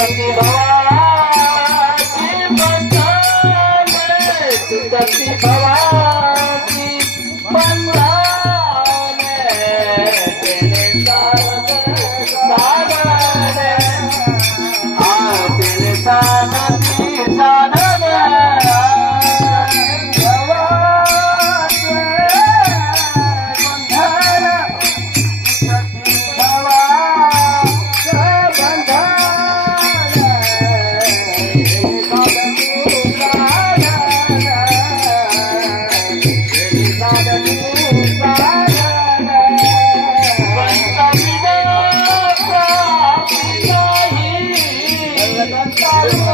Thank you.